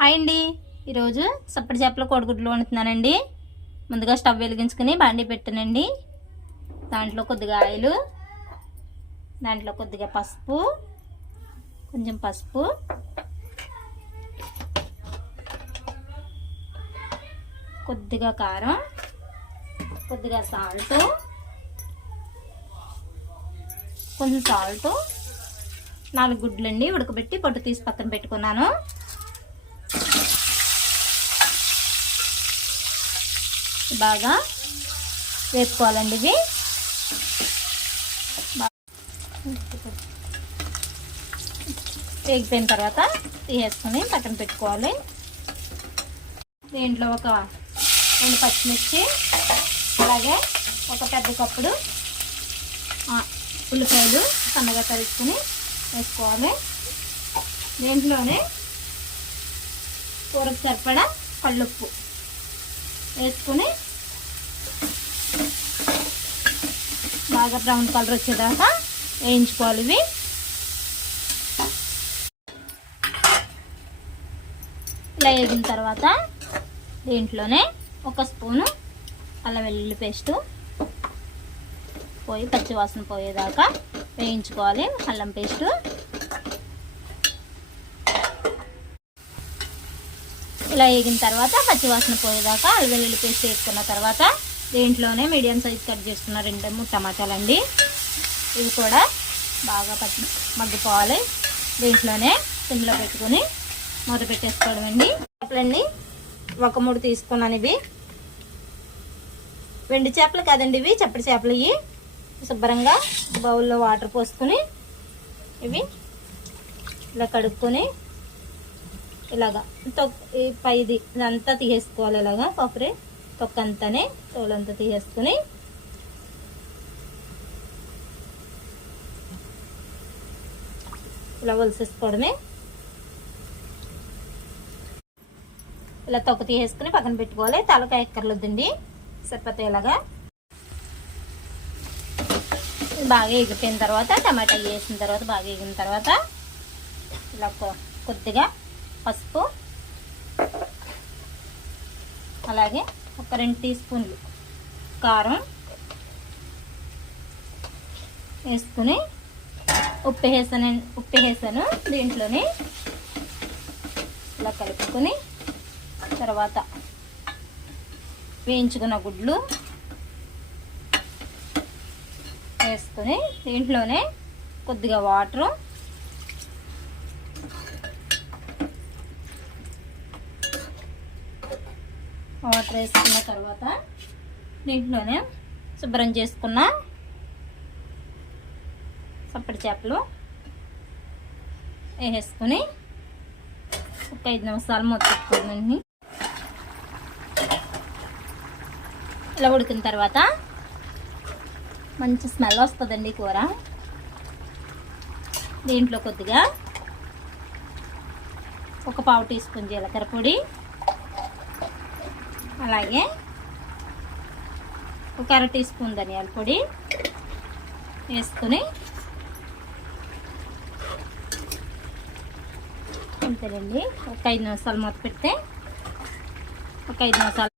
Hi అండి. ఈరోజు సప్పటి చేపల కోడిగుడ్లు వండుతున్నానండి. ముందుగా స్టవ్ వెలిగించుకుని బాండి పెట్టానండి. దాంట్లో కొద్దిగా ఆయిల్ దాంట్లో కొద్దిగా పసుపు కొంచెం పసుపు. కొద్దిగా కారం కొద్దిగా సాల్ట్ కొంచెం సాల్ట్. నాలుగు గుడ్లండి ఉడకబెట్టి పొట్టు తీసి పక్కన పెట్టుకున్నాను. బాగా వేపుకోవాలండి ఇవి. వేగిపోయిన తర్వాత వేసుకొని పక్కన పెట్టుకోవాలి. దీంట్లో ఒక రెండు పచ్చిమిర్చి అలాగే ఒక పెద్ద కప్పుడు ఉల్లిపాయలు సన్నగా తరుచుకొని వేసుకోవాలి. దీంట్లోనే కూరకు సరిపడా కళ్ళుప్పు. వేసుకుని బాగా బ్రౌన్ కలర్ వచ్చేదాకా వేయించుకోవాలి ఇవి. ఇలా వేగిన తర్వాత దీంట్లోనే ఒక స్పూను అల్లం వెల్లుల్లి పేస్టు పోయి పచ్చివాసన పోయేదాకా వేయించుకోవాలి అల్లం పేస్టు. ఇలా వేగిన తర్వాత పచ్చివాసన పోయేదాకా అల్లువెల్లుల్లి పేస్ట్ వేసుకున్న తర్వాత దీంట్లోనే మీడియం సైజ్ కట్ చేసుకున్న రెండు మూడు టమాటాలు అండి ఇవి కూడా బాగా పచ్చి మగ్గిపోవాలి. దీంట్లోనే సిమ్లో పెట్టుకుని మూత పెట్టేసుకోవడం అండి చేపలండి ఒక మూడు తీసుకున్నాను ఇవి. వెండి చేపలు కాదండి ఇవి చప్పటి చేపలు ఇవి. శుభ్రంగా బౌల్లో వాటర్ పోసుకొని ఇవి ఇలా కడుక్కొని ఇలాగా తొక్ పైది ఇదంతా తీసేసుకోవాలి ఇలాగా కొబ్బరి తొక్కంతానే తోలంతా తీసేసుకుని ఇలా వలిసేసుకోవడమే ఇలా తొక్క తీసేసుకుని పక్కన పెట్టుకోవాలి. తలకాయ ఎక్కర్లేదండి. సరిపోతే ఇలాగా బాగా ఎగిపోయిన తర్వాత టమాటా వేసిన తర్వాత బాగా ఎగిన తర్వాత ఇలా కొ- కొద్దిగా పసుపు అలాగే ఒక రెండు టీ స్పూన్లు కారం వేసుకుని ఉప్పు వేసాను ఉప్పు వేసాను. దీంట్లోనే ఇలా కలుపుకొని తర్వాత వేయించుకున్న గుడ్లు వేసుకొని దీంట్లోనే కొద్దిగా వాటరు వాటర్ వేసుకున్న తర్వాత దీంట్లోనే శుభ్రం చేసుకున్న సప్పటి చేపలు వేసేసుకొని ఒక ఐదు నిమిషాలు మొత్తం ఇలా ఉడికిన తర్వాత మంచి స్మెల్ వస్తుందండి కూర. దీంట్లో కొద్దిగా ఒక పావు టీ స్పూన్ జీలకర్ర పొడి అలాగే ఒక అర టీ స్పూన్ ధనియాల పొడి వేసుకొని అంతేనండి. ఒక ఐదు నిమిషాలు మూత పెడితే ఒక ఐదు నిమిషాలు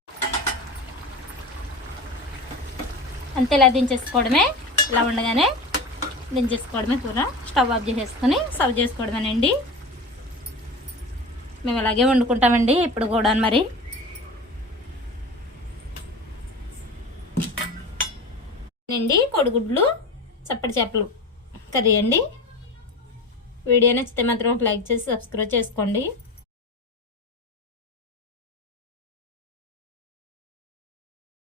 అంతే ఇలా దించేసుకోవడమే. ఇలా ఉండగానే దించేసుకోవడమే కూర. స్టవ్ ఆఫ్ చేసేసుకొని సర్వ్ చేసుకోవడమేనండి. మేము అలాగే వండుకుంటామండి. ఇప్పుడు కూడా మరి. అండి కోడిగుడ్లు చప్పటి చేపలు కర్రీ అండి. వీడియో నచ్చితే మాత్రం ఒక లైక్ చేసి సబ్స్క్రైబ్ చేసుకోండి.